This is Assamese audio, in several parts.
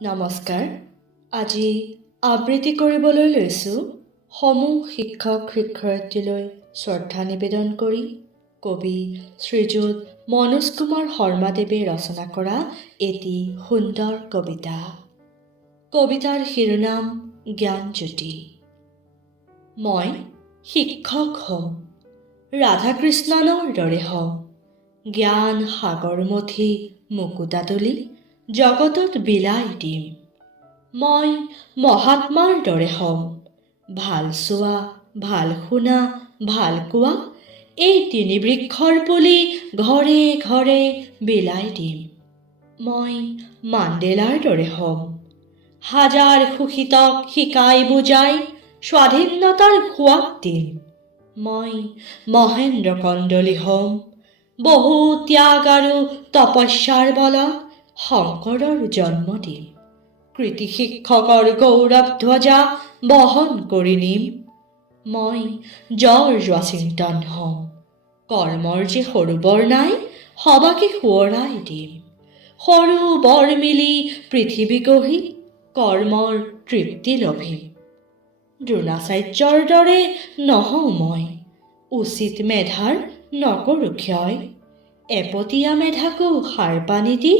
নমস্কাৰ। আজি আবৃত্তি কৰিবলৈ লৈছোঁ সমূহ শিক্ষক শিক্ষয়িত্ৰীলৈ শ্ৰদ্ধা নিবেদন কৰি কবি শ্ৰীযুত মনোজ কুমাৰ শৰ্মাদেৱে ৰচনা কৰা এটি সুন্দৰ কবিতা। কবিতাৰ শিৰোনাম জ্ঞানজ্যোতি। মই শিক্ষক হ'ম, ৰাধাকৃষ্ণনৰ দৰে হ'ম, জ্ঞান সাগৰমথি মুকুতা তুলি জগতত বিলাই দিম। মই মহাত্মাৰ দৰে হ'ম, ভাল চোৱা, ভাল শুনা, ভাল কোৱা, এই তিনি বৃক্ষৰ পুলি ঘৰে ঘৰে বিলাই দিম। মই মাণ্ডেলাৰ দৰে হ'ম, হাজাৰ শোষিতক শিকাই বুজাই স্বাধীনতাৰ সোৱাদ দিম। মই মহেন্দ্ৰ কন্দলী হ'ম, বহু ত্যাগ আৰু তপস্যাৰ বলত শংকৰৰ জন্ম দিম। কৃতি শিক্ষকৰ গৌৰৱ ধ্বজা বহন কৰি নিম। মই জৰ্জ ৱাশ্বিংটন হ'ম, কৰ্মৰ যে সৰু বৰ নাই সবাকে সোঁৱৰাই দিম। সৰু বৰ মিলি পৃথিৱী গঢ়ি কৰ্মৰ তৃপ্তি লভিম। দ্ৰোণাচাৰ্যৰ দৰে নহওঁ মই, উচিত মেধাৰ নকৰোঁ ক্ষয়। এপতীয়া মেধাকো সাৰ পানী দি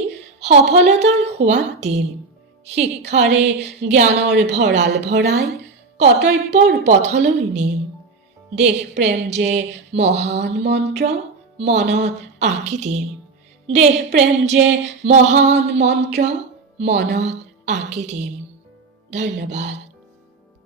সফলতাৰ সোৱাদ দিম। শিক্ষাৰে জ্ঞানৰ ভঁৰাল ভৰাই কৰ্তব্যৰ পথলৈ নিম। দেশ প্ৰেম যে মহান মন্ত্ৰ মনত আঁকি দিম। দেশ প্ৰেম যে মহান মন্ত্ৰ মনত আঁকি দিম। ধন্যবাদ।